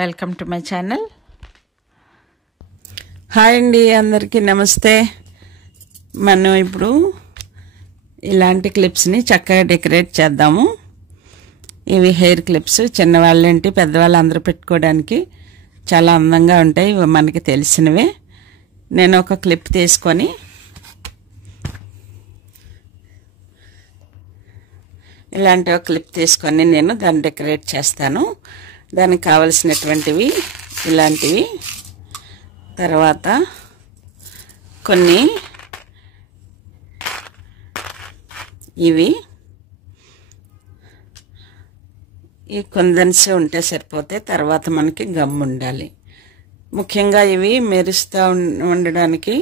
Welcome to my channel. Hi అండి, అందరికీ నమస్తే. మనం ఇప్పుడు ఇలాంటి క్లిప్స్ని చక్కగా డెకరేట్ చేద్దాము. ఇవి హెయిర్ క్లిప్స్, చిన్నవాళ్ళేంటి పెద్దవాళ్ళు అందరూ పెట్టుకోవడానికి చాలా అందంగా ఉంటాయి. ఇవి మనకి తెలిసినవే. నేను ఒక క్లిప్ తీసుకొని ఇలాంటి ఒక క్లిప్ తీసుకొని నేను దాన్ని డెకరేట్ చేస్తాను. దానికి కావలసినటువంటివి ఇలాంటివి, తర్వాత కొన్ని ఇవి ఈ కొందన్సే ఉంటే సరిపోతే, తర్వాత మనకి గమ్ ఉండాలి. ముఖ్యంగా ఇవి మెరుస్తూ ఉండడానికి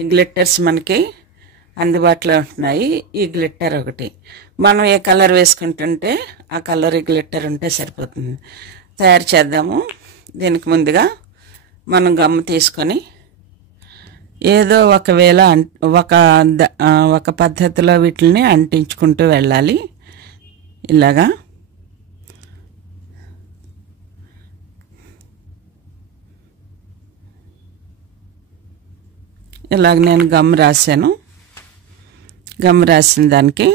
ఈ గ్లిట్టర్స్ మనకి అందుబాటులో ఉంటున్నాయి. ఈ గ్లిట్టర్ ఒకటి, మనం ఏ కలర్ వేసుకుంటుంటే ఆ కలర్ గ్లిట్టర్ ఉంటే సరిపోతుంది. తయారు చేద్దాము. దీనికి ముందుగా మనం గమ్ తీసుకొని ఏదో ఒకవేళ ఒక పద్ధతిలో వీటిని అంటించుకుంటూ వెళ్ళాలి. ఇలాగా ఇలాగ నేను గమ్ రాశాను. గమ్ రాసిన దానికి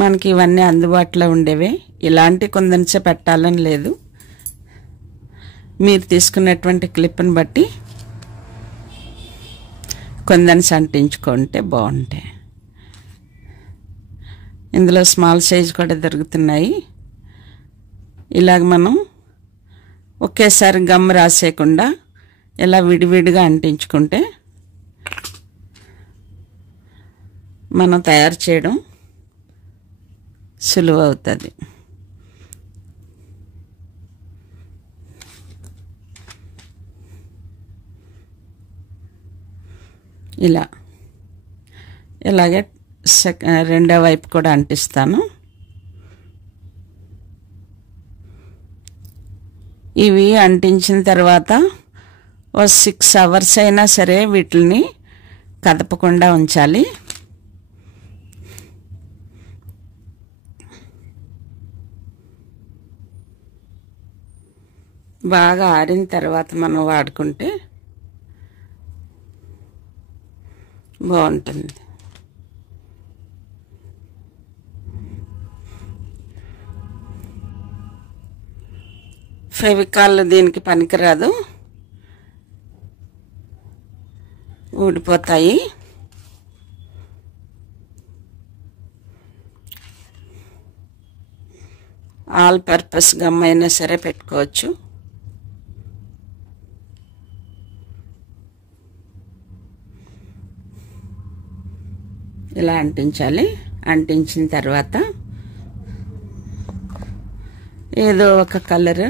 మనకి ఇవన్నీ అందుబాటులో ఉండేవే. ఇలాంటి కొందన్సే పెట్టాలని లేదు, మీరు తీసుకున్నటువంటి క్లిప్ని బట్టి కొందన్స్ అంటించుకుంటే బాగుంటాయి. ఇందులో స్మాల్ సైజ్ కూడా దొరుకుతున్నాయి. ఇలాగ మనం ఒకేసారి గమ్ రాసేయకుండా ఇలా విడివిడిగా అంటించుకుంటే మనం తయారు చేయడం సులువు అవుతుంది. ఇలాగే రెండో వైపు కూడా అంటిస్తాను. ఇవి అంటించిన తర్వాత 6 hours అయినా సరే వీటిని కదపకుండా ఉంచాలి. బాగా ఆరిన తర్వాత మనం వాడుకుంటే బాగుంటుంది. ఫెవికాల్ దీనికి పనికిరాదు, ఊడిపోతాయి. ఆల్ పర్పస్ గమ్ అయినా సరే పెట్టుకోవచ్చు. ఇలా అంటించాలి. అంటించిన తర్వాత ఏదో ఒక కలర్,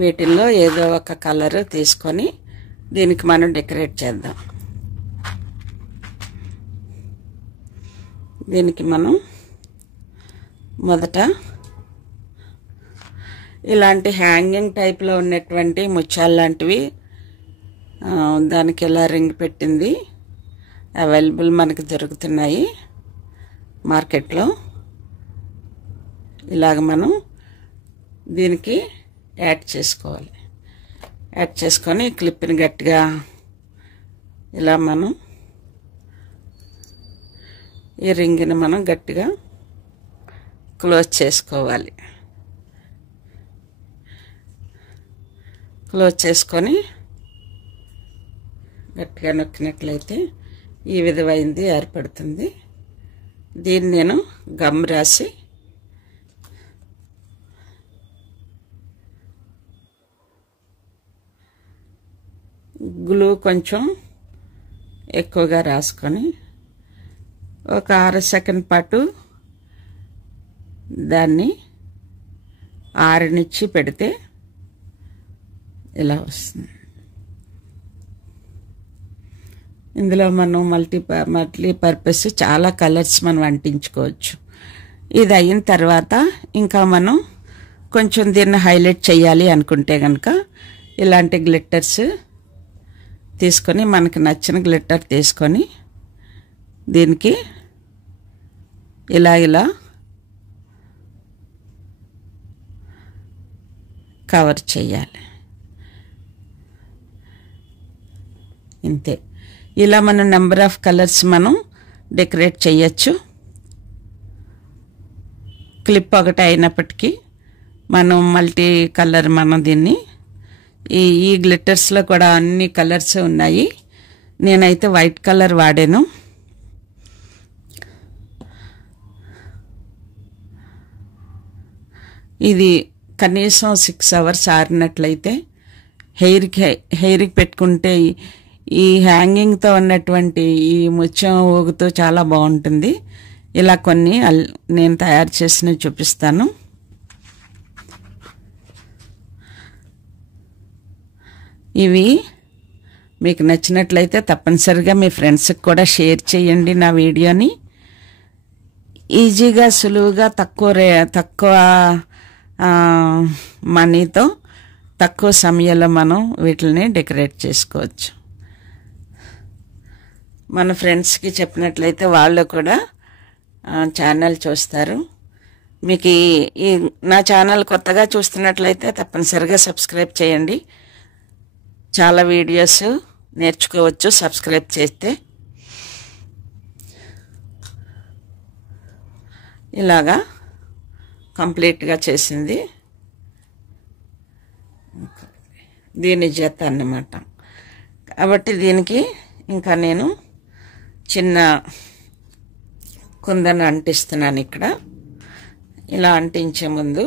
వీటిల్లో ఏదో ఒక కలర్ తీసుకొని దీనికి మనం డెకరేట్ చేద్దాం. దీనికి మనం మొదట ఇలాంటి హ్యాంగింగ్ టైప్లో ఉన్నటువంటి ముత్యాలు లాంటివి, దానికి ఇలా రింగ్ పెట్టింది అవైలబుల్ మనకు దొరుకుతున్నాయి మార్కెట్లో. ఇలాగ మనం దీనికి యాడ్ చేసుకోవాలి. యాడ్ చేసుకొని క్లిప్ని గట్టిగా ఇలా మనం ఈ రింగ్ని మనం గట్టిగా క్లోజ్ చేసుకోవాలి. క్లోజ్ చేసుకొని గట్టిగా నొక్కినట్లయితే ఈ విధమైంది ఏర్పడుతుంది. దీన్ని నేను గమ్ రాసి గ్లూ కొంచెం ఎక్కువగా రాసుకొని ఒక 6 seconds పాటు దాన్ని ఆరనిచ్చి పెడితే ఇలా వస్తుంది. ఇందులో మనం మల్టీపర్పస్ చాలా కలర్స్ మనం అంటించుకోవచ్చు. ఇది అయిన తర్వాత ఇంకా మనం కొంచెం దీన్ని హైలైట్ చేయాలి అనుకుంటే కనుక ఇలాంటి గ్లిట్టర్స్ తీసుకొని మనకి నచ్చిన గ్లిట్టర్ తీసుకొని దీనికి ఇలా కవర్ చేయాలి. ఇంతే. ఇలా మనం నెంబర్ ఆఫ్ కలర్స్ మనం డెకరేట్ చేయొచ్చు. క్లిప్ ఒకటి అయినప్పటికీ మనం మల్టీ కలర్ మనం దీన్ని ఈ గ్లిట్టర్స్లో కూడా అన్ని కలర్స్ ఉన్నాయి. నేనైతే వైట్ కలర్ వాడాను. ఇది కనీసం 6 hours ఆరినట్లయితే హెయిర్కి పెట్టుకుంటే ఈ హ్యాంగింగ్తో ఉన్నటువంటి ఈ ముత్యం ఊగుతూ చాలా బాగుంటుంది. ఇలా కొన్ని నేను తయారు చేసినవి చూపిస్తాను. ఇవి మీకు నచ్చినట్లయితే తప్పనిసరిగా మీ ఫ్రెండ్స్కి కూడా షేర్ చేయండి నా వీడియోని. ఈజీగా సులువుగా తక్కువ మనీతో తక్కువ సమయంలో మనం వీటిని డెకరేట్ చేసుకోవచ్చు. మన ఫ్రెండ్స్కి చెప్పినట్లయితే వాళ్ళు కూడా ఛానల్ చూస్తారు. మీకు ఈ నా ఛానల్ కొత్తగా చూస్తున్నట్లయితే తప్పనిసరిగా సబ్స్క్రైబ్ చేయండి. చాలా వీడియోస్ నేర్చుకోవచ్చు సబ్స్క్రైబ్ చేస్తే. ఇలాగా కంప్లీట్గా చేసింది దీని జత అన్నమాట. కాబట్టి దీనికి ఇంకా నేను చిన్న కుందన అంటిస్తున్నాను. ఇక్కడ ఇలా అంటించే ముందు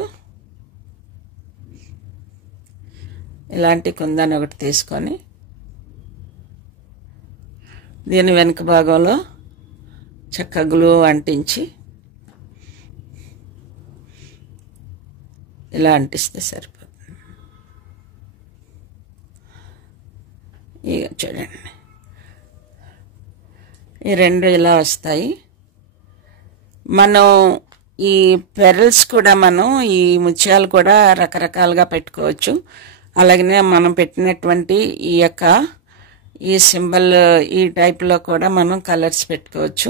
ఇలాంటి కుందన ఒకటి తీసుకొని దీని వెనుక భాగంలో చక్క గ్లూ అంటించి ఇలా అంటిస్తే సరిపోతుంది. ఇక చూడండి, ఈ రెండు ఇలా వస్తాయి. మనం ఈ పెరల్స్ కూడా మనం ఈ ముత్యాలు కూడా రకరకాలుగా పెట్టుకోవచ్చు. అలాగనే మనం పెట్టినటువంటి ఈ సింబల్ ఈ టైప్లో కూడా మనం కలర్స్ పెట్టుకోవచ్చు.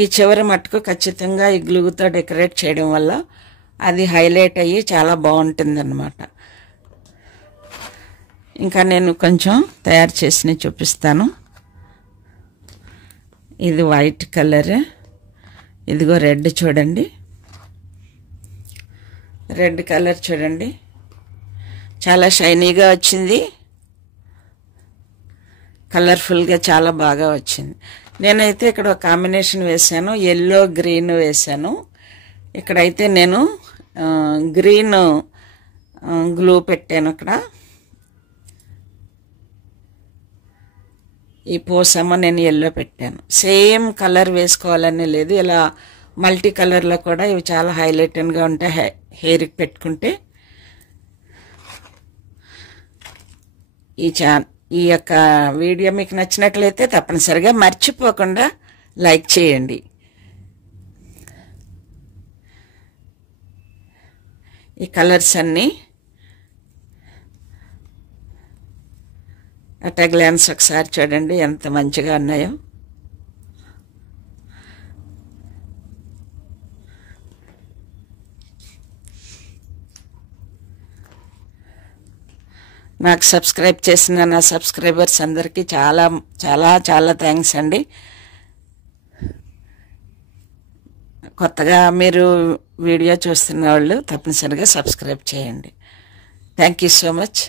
ఈ చివరి మట్టుకు ఖచ్చితంగా ఈ గ్లూతో డెకరేట్ చేయడం వల్ల అది హైలైట్ అయ్యి చాలా బాగుంటుంది అన్నమాట. ఇంకా నేను కొంచెం తయారు చేసి చూపిస్తాను. ఇది వైట్ కలర్, ఇదిగో రెడ్ చూడండి, రెడ్ కలర్ చూడండి చాలా షైనీగా వచ్చింది, కలర్ఫుల్గా చాలా బాగా వచ్చింది. నేనైతే ఇక్కడ ఒక కాంబినేషన్ వేసాను, ఎల్లో గ్రీన్ వేసాను. ఇక్కడైతే నేను గ్రీన్ గ్లూ పెట్టాను. ఇక్కడ ఈ పోసమ్మ నేను ఎల్లో పెట్టాను. సేమ్ కలర్ వేసుకోవాలని లేదు, ఇలా మల్టీ కలర్లో కూడా ఇవి చాలా హైలైటెడ్గా ఉంటాయి హెయిర్కి పెట్టుకుంటే. ఈ యొక్క వీడియో మీకు నచ్చినట్లయితే తప్పనిసరిగా మర్చిపోకుండా లైక్ చేయండి. ఈ కలర్స్ అన్నీ అట్ ఎ గ్లాన్స్ ఒకసారి చూడండి ఎంత మంచిగా ఉన్నాయో. నాకు సబ్స్క్రైబ్ చేసిన నా సబ్స్క్రైబర్స్ అందరికీ చాలా చాలా చాలా థ్యాంక్స్ అండి. కొత్తగా మీరు వీడియో చూస్తున్న వాళ్ళు తప్పనిసరిగా సబ్స్క్రైబ్ చేయండి. Thank you so much.